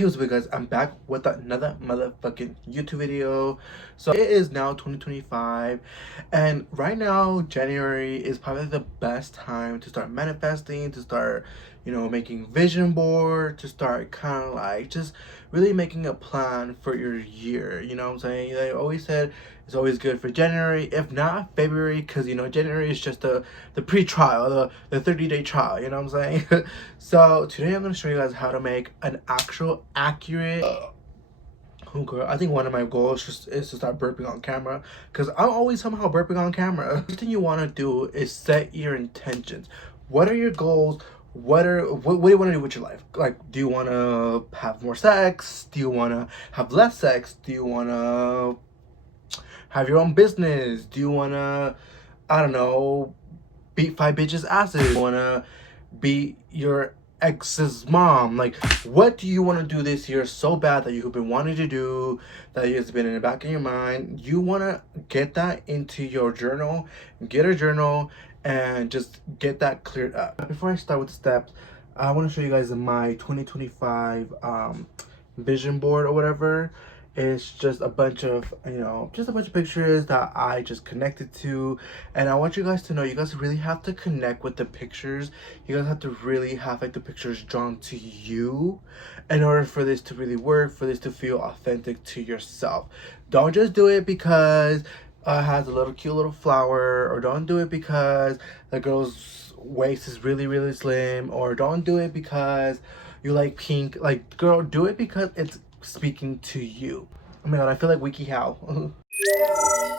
Hey, what's up guys, I'm back with another motherfucking YouTube video. So it is now 2025 and right now January is probably the best time to start manifesting, to start, making vision board, to start kind of like just really making a plan for your year. You know what I'm saying? They always said it's always good for January, if not February, because January is just the pre-trial, the 30-day trial, you know what I'm saying? So today I'm going to show you guys how to make an actual accurate I think one of my goals is to start burping on camera, because I'm always somehow burping on camera. First thing you want to do is set your intentions. What are your goals? What do you want to do with your life? Like, do you want to have more sex? Do you want to have less sex? Do you want to have your own business? Do you want to, I don't know, beat 5 bitches' asses? Do you want to beat your ex's mom? Like, what do you want to do this year so bad that you've been wanting to do, that it's been in the back of your mind? You want to get that into your journal, get a journal, and just get that cleared up. Before I start with the steps, I want to show you guys my 2025 vision board or whatever. It's just a bunch of pictures that I just connected to, and I want you guys to know you guys really have to connect with the pictures. You guys have to really have like the pictures drawn to you in order for this to really work, for this to feel authentic to yourself. Don't just do it because it has a little cute little flower, or don't do it because the girl's waist is really slim, or don't do it because you like pink. Like, girl, do it because it's speaking to you. Oh my god, I feel like WikiHow.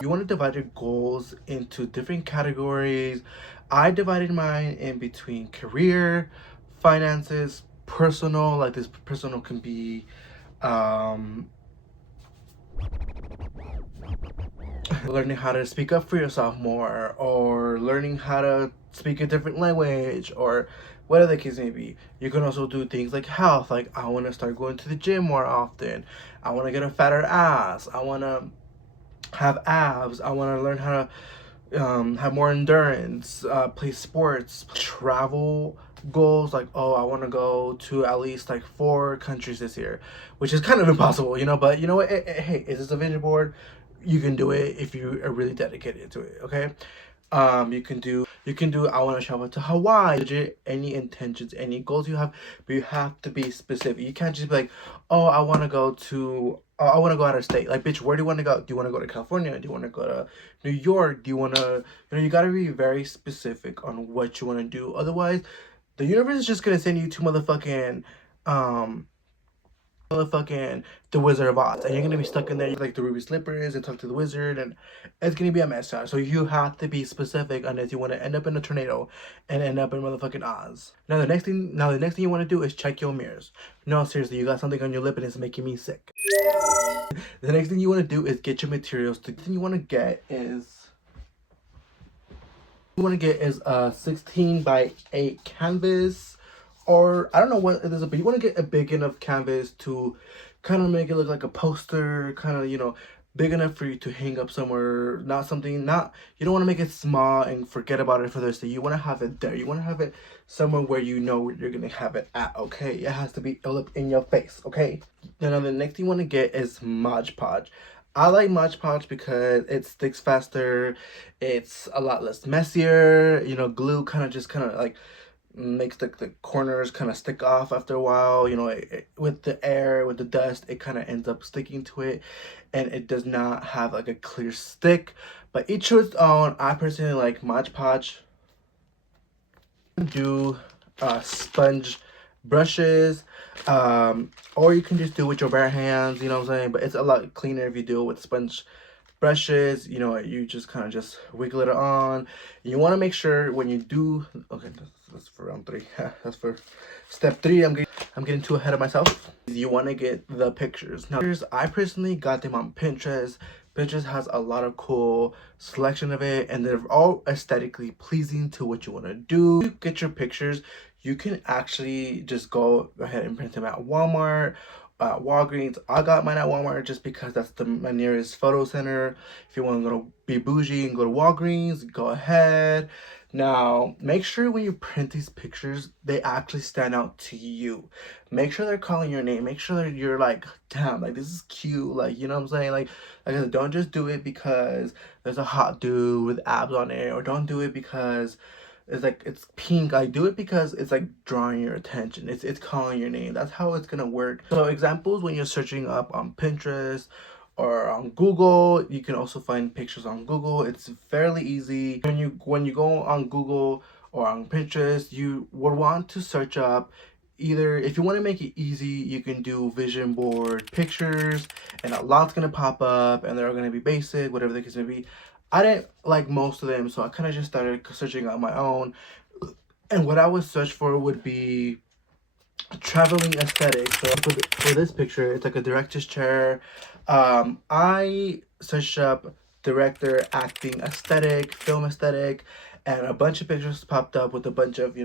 You want to divide your goals into different categories. I divided mine in between career, finances, personal. Like, this personal can be learning how to speak up for yourself more, or learning how to speak a different language, or whatever the case may be. You can also do things like health, like I want to start going to the gym more often, I want to get a fatter ass, I want to have abs, I want to learn how to have more endurance, play sports. Travel goals, like, oh, I want to go to at least like 4 countries this year, which is kind of impossible, but you know what, hey, is this a vision board? You can do it if you are really dedicated to it. Okay. You can do I want to travel to Hawaii. Legit, any intentions, any goals you have, but you have to be specific. You can't just be like, oh, I want to go out of state. Like, bitch, where do you want to go? Do you want to go to California? Do you want to go to New York? Do you want to, you got to be very specific on what you want to do. Otherwise, the universe is just gonna send you to the Wizard of Oz, and you're gonna be stuck in there like the ruby slippers and talk to the wizard, and it's gonna be a mess. So you have to be specific unless you want to end up in a tornado and end up in motherfucking Oz. The next thing you want to do is check your mirrors. No, seriously, you got something on your lip and it's making me sick. The next thing you want to do is get your materials. The thing you want to get is a 16 by 8 canvas, or I don't know what it is, but you want to get a big enough canvas to kind of make it look like a poster, kind of, big enough for you to hang up somewhere. You don't want to make it small and forget about it for the rest of the day. You want to have it there. You want to have it somewhere where you know you're going to have it at, okay? It has to be up in your face, okay? Now, the next thing you want to get is Mod Podge. I like Mod Podge because it sticks faster, it's a lot less messier. Glue kind of like makes the corners kind of stick off after a while. With the air, with the dust, it kind of ends up sticking to it, and it does not have like a clear stick. But each to its own. I personally like Mod Podge. Do sponge brushes, or you can just do it with your bare hands, you know what I'm saying, but it's a lot cleaner if you do it with sponge brushes. You just kind of just wiggle it on. You want to make sure when you do, okay, that's for round 3. That's for step 3. I'm getting too ahead of myself. You want to get the pictures. Now, I personally got them on Pinterest. Pinterest has a lot of cool selection of it, and they're all aesthetically pleasing to what you want to do. You get your pictures, you can actually just go ahead and print them at Walmart, Walgreens. I got mine at Walmart just because that's my nearest photo center. If you want to be bougie and go to Walgreens, go ahead. Now, make sure when you print these pictures, they actually stand out to you. Make sure they're calling your name. Make sure that you're like, damn, like this is cute. Like, you know what I'm saying? Like I said, don't just do it because there's a hot dude with abs on it, or don't do it because it's like it's pink. Like, do it because it's like drawing your attention. It's calling your name. That's how it's gonna work. So examples when you're searching up on Pinterest or on Google. You can also find pictures on Google. It's fairly easy. When you go on Google or on Pinterest, you would want to search up either, if you want to make it easy, you can do vision board pictures, and a lot's gonna pop up, and they're gonna be basic, whatever the case may be. I didn't like most of them, so I kind of just started searching on my own. And what I would search for would be traveling aesthetic. So for this picture, it's like a director's chair. I searched up director, acting aesthetic, film aesthetic, and a bunch of pictures popped up with a bunch of,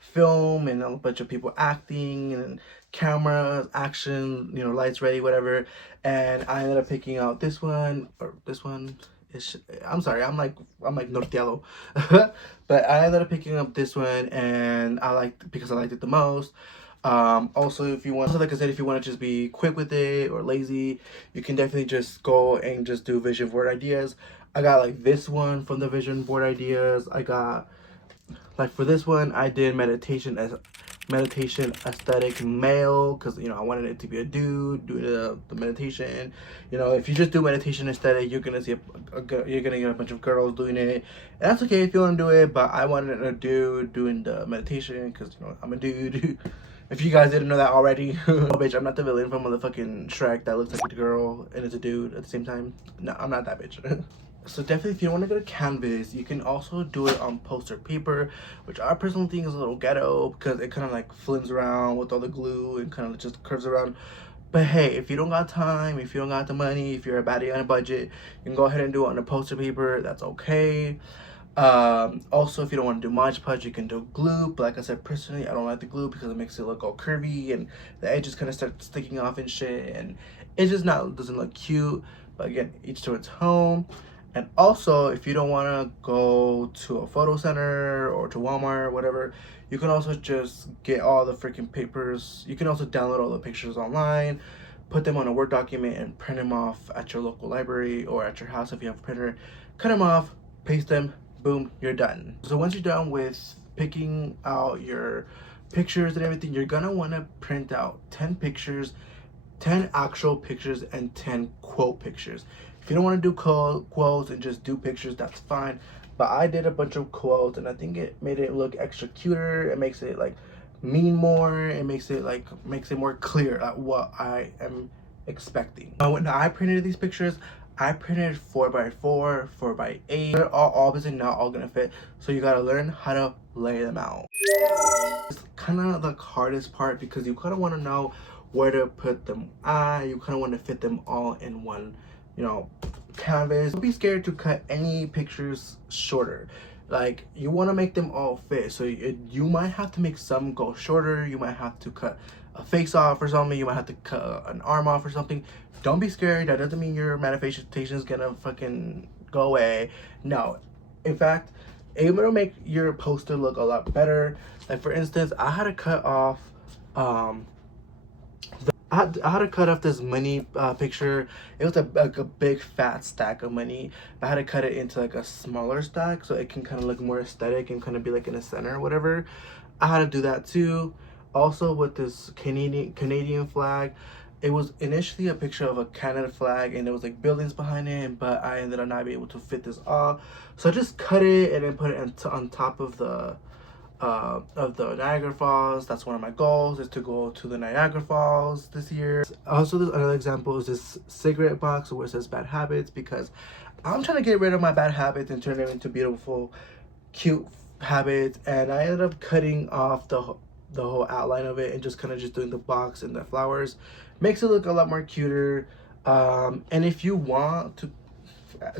film and a bunch of people acting and cameras, action, lights ready, whatever. And I ended up picking out this one or this one. I'm sorry, I'm like norteado. But I ended up picking up this one, and because I liked it the most. Also, if you want, like I said, if you want to just be quick with it or lazy, you can definitely just go and just do vision board ideas. I got like this one from the vision board ideas. I got, like, for this one, I did meditation aesthetic male, because I wanted it to be a dude doing the meditation. If you just do meditation aesthetic, you're gonna see you're gonna get a bunch of girls doing it, and that's okay if you want to do it, but I wanted a dude doing the meditation because I'm a dude. If you guys didn't know that already. Oh, bitch, I'm not the villain from motherfucking Shrek that looks like a girl and is a dude at the same time. No, I'm not that bitch. So definitely, if you want to go to Canvas, you can also do it on poster paper, which I personally think is a little ghetto because it kind of like flims around with all the glue and kind of just curves around. But hey, if you don't got time, if you don't got the money, if you're a baddie on a budget, you can go ahead and do it on a poster paper. That's okay. Also, if you don't want to do Mod Podge, you can do glue. But like I said, personally, I don't like the glue because it makes it look all curvy and the edges kind of start sticking off and shit, and it just doesn't look cute. But again, each to its own. And also, if you don't want to go to a photo center or to Walmart or whatever, you can also just get all the freaking papers. You can also download all the pictures online, put them on a Word document, and print them off at your local library or at your house if you have a printer. Cut them off, paste them, boom, you're done. So once you're done with picking out your pictures and everything, you're gonna want to print out 10 pictures, 10 actual pictures, and 10 quote pictures. If you don't want to do quotes and just do pictures, that's fine. But I did a bunch of quotes, and I think it made it look extra cuter. It makes it like mean more. It makes it more clear at what I am expecting. When I printed these pictures, I printed 4x4, 4x8. They're all obviously not all gonna fit, so you gotta learn how to lay them out. It's kind of the hardest part because you kind of want to know where to put them at. You kind of want to fit them all in one, canvas. Don't be scared to cut any pictures shorter. Like, you want to make them all fit, so you might have to make some go shorter. You might have to cut a face off or something. You might have to cut an arm off or something. Don't be scared. That doesn't mean your manifestation is gonna fucking go away. No, in fact, it'll make your poster look a lot better. Like, for instance, I had to cut off I had to cut off this money picture. It was like a big fat stack of money. I had to cut it into like a smaller stack so it can kind of look more aesthetic and kind of be like in the center or whatever. I had to do that too. Also, with this Canadian flag, it was initially a picture of a Canada flag and there was like buildings behind it, but I ended up not being able to fit this all. So I just cut it and then put it on top of the Niagara Falls. That's one of my goals, is to go to the Niagara Falls this year. Also, there's another example is this cigarette box where it says bad habits, because I'm trying to get rid of my bad habits and turn them into beautiful, cute habits. And I ended up cutting off the whole outline of it and just kind of just doing the box and the flowers. Makes it look a lot more cuter. And if you want to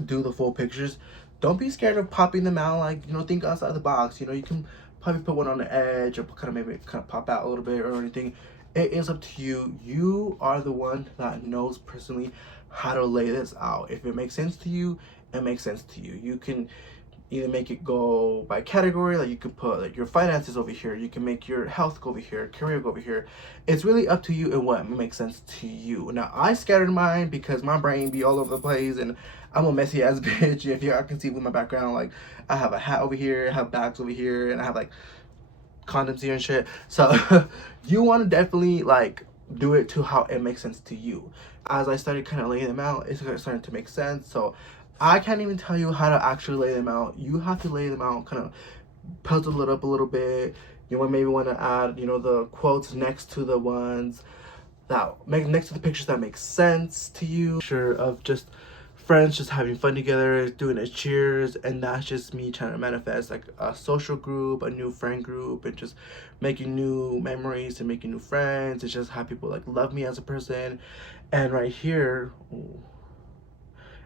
do the full pictures, don't be scared of popping them out. Like, think outside the box. You can probably put one on the edge or maybe pop out a little bit or anything. It is up to you. You are the one that knows personally how to lay this out. If it makes sense to you, it makes sense to you. You can either make it go by category, like you could put like your finances over here, you can make your health go over here, career go over here. It's really up to you and what makes sense to you. Now I scattered mine because my brain be all over the place and I'm a messy ass bitch. If you all can see with my background, like I have a hat over here, I have bags over here, and I have like condoms here and shit. So you want to definitely like do it to how it makes sense to you. As I started kind of laying them out, it's starting to make sense. So I can't even tell you how to actually lay them out. You have to lay them out, kind of puzzle it up a little bit. You maybe want to add, the quotes next to the ones that make next to the pictures that make sense to you. Sure, of just friends just having fun together, doing a cheers, and that's just me trying to manifest like a social group, a new friend group, and just making new memories and making new friends. It's just have people like love me as a person. And right here, ooh,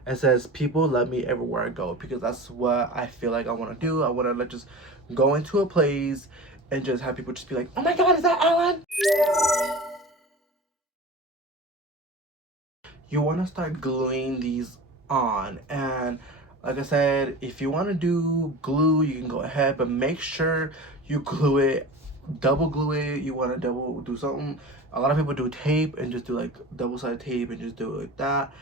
it says people love me everywhere I go, because that's what I feel like I want to do. I want to like just go into a place and just have people just be like, oh my god, is that Alan? You want to start gluing these on, and like I said, if you want to do glue, you can go ahead, but make sure you glue it, double glue it. You want to double do something. A lot of people do tape and just do like double-sided tape and just do it like that.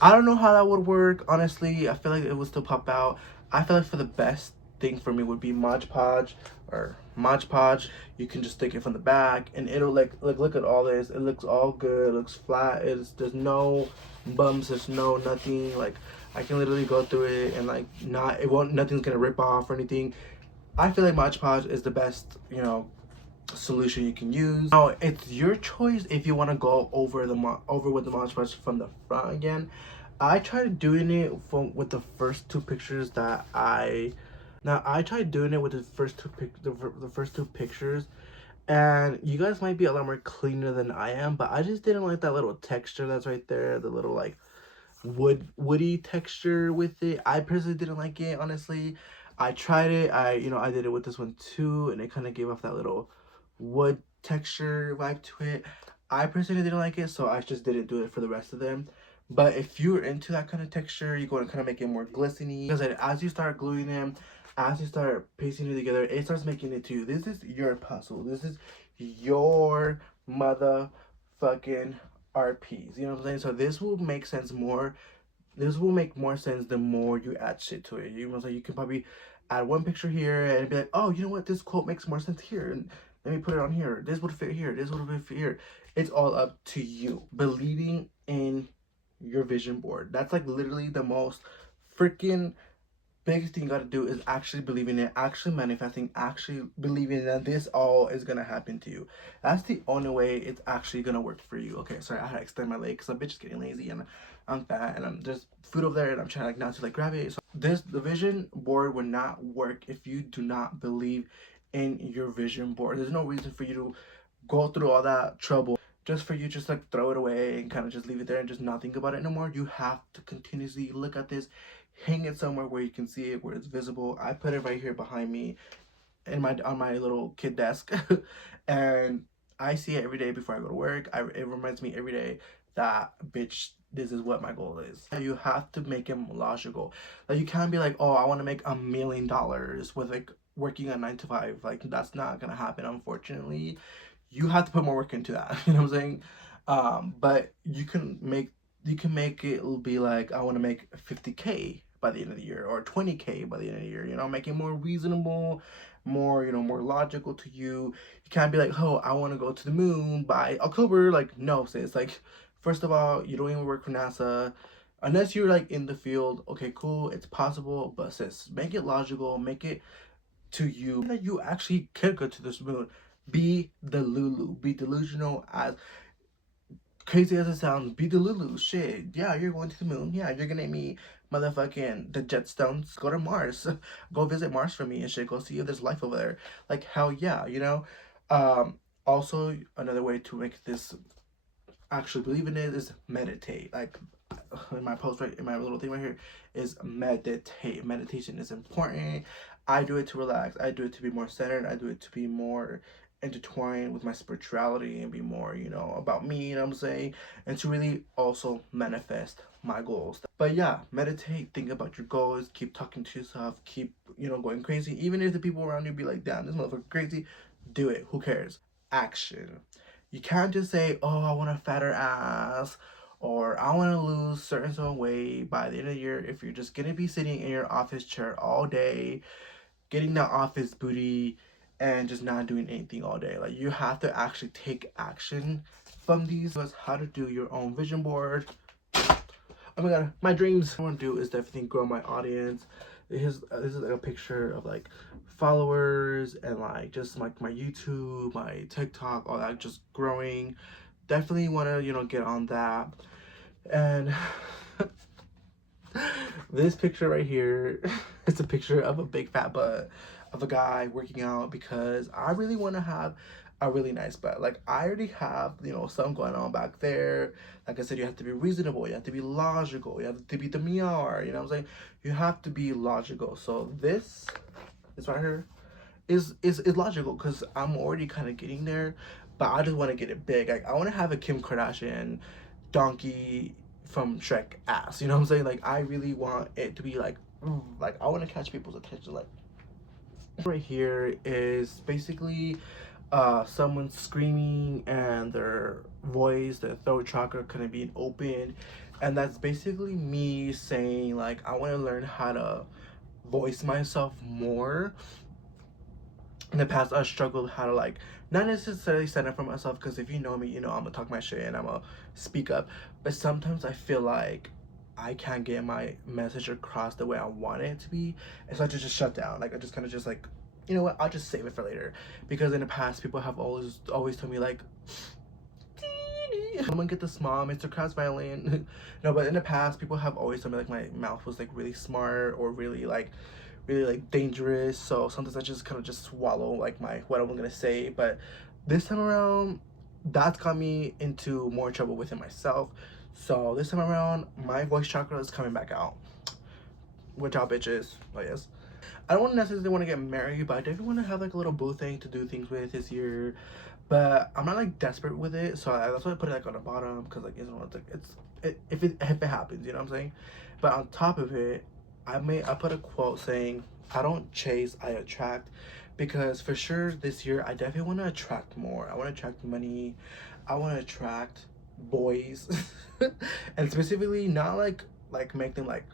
I don't know how that would work, honestly. I feel like it would still pop out. I feel like for the best thing for me would be Mod Podge or Mod Podge. You can just stick it from the back and it'll like look at all this. It looks all good. It looks flat. There's no bumps. There's no nothing. Like I can literally go through it and like nothing's gonna rip off or anything. I feel like Mod Podge is the best solution you can use. Now it's your choice if you want to go over with the Mod Podge from the front again. I tried doing it with the first two pictures that I tried doing it with the first two pictures, and you guys might be a lot more cleaner than I am, but I just didn't like that little texture that's right there, the little like woody texture with it. I personally didn't like it, honestly. I tried it. I did it with this one too, and it kind of gave off that little wood texture vibe to it. I personally didn't like it, so I just didn't do it for the rest of them. But if you're into that kind of texture, you're going to kind of make it more glistening, because as you start gluing them, as you start pasting it together, it starts making it to you. This is your puzzle. This is your motherfucking RPs. You know what I'm saying? So this will make sense more. This will make more sense the more you add shit to it. You know, so you can probably add one picture here and be like, oh, you know what? This quote makes more sense here, and let me put it on here. This would fit here. This would fit here. It's all up to you. Believing in your vision board. That's like literally the most freaking biggest thing you gotta do, is actually believing it, actually manifesting, actually believing that this all is gonna happen to you. That's the only way it's actually gonna work for you. Okay, sorry, I had to extend my leg because my bitch is getting lazy and I'm fat and I'm just food over there and I'm trying like not to like grab it. So the vision board would not work if you do not believe in your vision board. There's no reason for you to go through all that trouble just for you just like throw it away and kind of just leave it there and just not think about it no more. You have to continuously look at this, hang it somewhere where you can see it, where it's visible. I put it right here behind me in on my little kid desk and I see it every day before I go to work. It reminds me every day that, bitch, this is what my goal is. You have to make it logical. Like you can't be like, oh, I want to make $1 million with like working a 9 to 5. Like that's not gonna happen, unfortunately. You have to put more work into that. You know what I'm saying? But you can make it be like, I want to make 50K by the end of the year, or 20K by the end of the year. Make it more reasonable, more more logical to you. You can't be like, oh, I want to go to the moon by October. Like, no, sis. Like, first of all, you don't even work for NASA. Unless you're like in the field, okay, cool, it's possible, but sis, make it logical, make it to you that you actually can go to this moon. Be the Lulu. Be delusional, as crazy as it sounds. Be the Lulu. Shit. Yeah, you're going to the moon. Yeah, you're gonna meet motherfucking the Jetstones. Go to Mars. Go visit Mars for me and shit. Go see if there's life over there. Like, hell yeah. Also, another way to make this actually believe in it is meditate. Like in my post, right in my little thing right here, is meditate. Meditation is important. I do it to relax. I do it to be more centered. I do it to be more intertwine with my spirituality and be more, you know, about me, you know what I'm saying? And to really also manifest my goals. But yeah, meditate, think about your goals, keep talking to yourself, keep, you know, going crazy. Even if the people around you be like, damn, this motherfucker crazy, do it. Who cares? Action. You can't just say, oh, I want a fatter ass, or I want to lose certain weight by the end of the year if you're just gonna be sitting in your office chair all day getting that office booty and just not doing anything all day. Like, you have to actually take action from these. That's how to do your own vision board. Oh my god, my dreams. What I want to do is definitely grow my audience. This is like a picture of like followers and like just like my YouTube, my TikTok, all that just growing. Definitely want to, you know, get on that. And this picture right here, it's a picture of a big fat butt of a guy working out because I really want to have a really nice butt. Like, I already have, you know, something going on back there. Like I said, you have to be reasonable, you have to be logical, you have to be demure, you know what I'm saying? You have to be logical. So this right here is logical because I'm already kind of getting there, but I just want to get it big. Like, I want to have a Kim Kardashian donkey from Shrek ass, you know what I'm saying? Like, I really want it to be like I want to catch people's attention. Like, right here is basically someone screaming and their voice, their throat chakra kind of being open, and that's basically me saying like I want to learn how to voice myself more. In the past, I struggled how to like not necessarily stand up for myself, because if you know me, you know I'm gonna talk my shit and I'm gonna speak up. But sometimes I feel like I can't get my message across the way I want it to be, and so I just shut down. Like, I just kind of just like, you know what? I'll just save it for later, because in the past people have always told me like, someone get the small Mr. Krabs violin. No, but in the past people have always told me like my mouth was like really smart or really like dangerous, so sometimes I just kind of just swallow like my what I'm gonna say. But this time around, that's got me into more trouble within myself. So this time around, my voice chakra is coming back out. Which y'all bitches, oh yes. I don't necessarily want to get married, but I definitely want to have like a little boo thing to do things with this year. But I'm not like desperate with it, so that's why I put it like on the bottom, because like, you know, it's like if it happens, you know what I'm saying. But on top of it, I put a quote saying, I don't chase, I attract, because for sure this year I definitely want to attract more. I want to attract money, I want to attract boys, and specifically not like make them like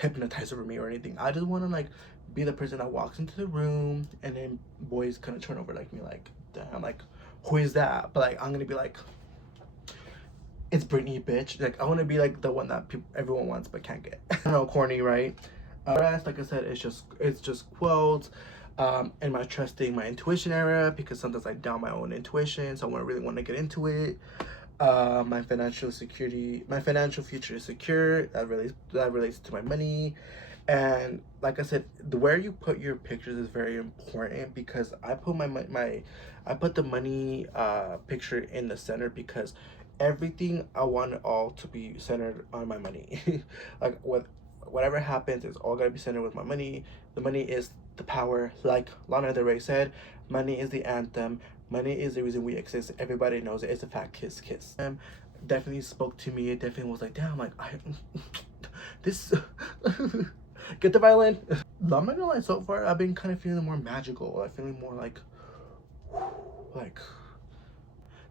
hypnotize over me or anything. I just want to like be the person that walks into the room and then boys kind of turn over like me, like, damn, like, who is that? But like, I'm gonna be like, it's Britney, bitch. Like, I want to be like the one that everyone wants but can't get. I don't know, corny, right? Rest, like I said, it's just quotes. And my trusting my intuition era, because sometimes I doubt my own intuition, so I really want to get into it. My financial security, my financial future is secure. That relates to my money. And like I said, where you put your pictures is very important, because I put I put the money picture in the center, because everything I want it all to be centered on my money. Like, whatever happens, it's all gotta be centered with my money. The money is the power. Like Lana Del Rey said, money is the anthem. Money is the reason we exist. Everybody knows it. It's a fact. Kiss, kiss. Definitely spoke to me. It definitely was like, damn, like, this, get the violin. I'm not gonna lie, so far, I've been kind of feeling more magical. I'm feeling more like,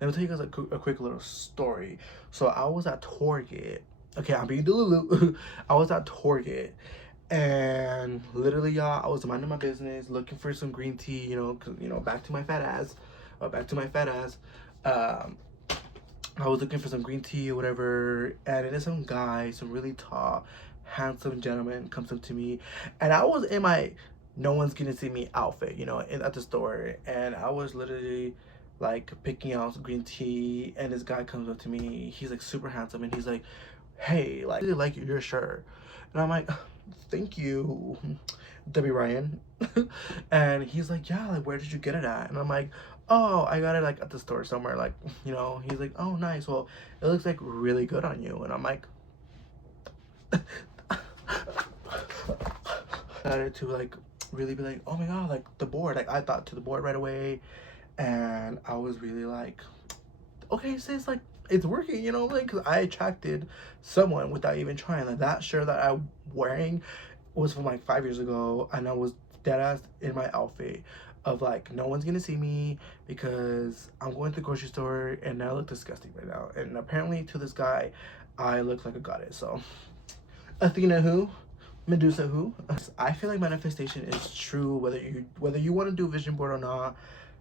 let me tell you guys a quick little story. So I was at Target. Okay, I'm being Delulu. I was at Target, and literally, y'all, I was minding my business, looking for some green tea, you know, 'cause, you know, back to my fat ass. I was looking for some green tea or whatever, and then some guy, some really tall, handsome gentleman comes up to me, and I was in my no one's gonna see me outfit, you know, at the store, and I was literally like picking out some green tea, and this guy comes up to me. He's like super handsome, and he's like, hey, like, I really like your shirt. And I'm like, thank you, Debbie Ryan. And he's like, yeah, like, where did you get it at? And I'm like, oh, I got it like at the store somewhere, like, you know. He's like, oh, nice, well, it looks like really good on you. And I'm like, started to like really be like, oh my god, like the board. Like I thought to the board right away, and I was really like, okay, sis, like it's working, you know, like because I attracted someone without even trying. Like that shirt that I'm wearing was from like 5 years ago, and I was dead ass in my outfit of like no one's gonna see me because I'm going to the grocery store and I look disgusting right now. And apparently to this guy, I look like a goddess. So Athena who? Medusa who? I feel like manifestation is true whether you want to do a vision board or not,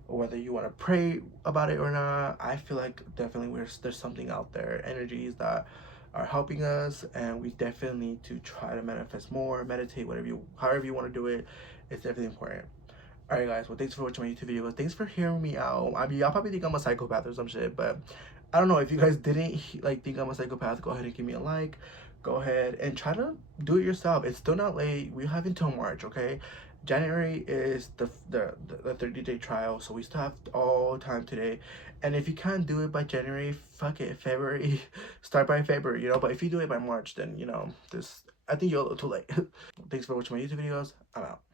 or whether you want to pray about it or not. I feel like definitely there's something out there, energies that are helping us, and we definitely need to try to manifest more, meditate, however you want to do it. It's definitely important. All right, guys. Well, thanks for watching my YouTube videos. Thanks for hearing me out. I mean, y'all probably think I'm a psychopath or some shit, but I don't know. If you guys didn't like think I'm a psychopath, go ahead and give me a like. Go ahead and try to do it yourself. It's still not late. We have until March, okay? January is the 30-day trial, so we still have all time today. And if you can't do it by January, fuck it, February, start by February, you know. But if you do it by March, then you know this. I think you're a little too late. Thanks for watching my YouTube videos. I'm out.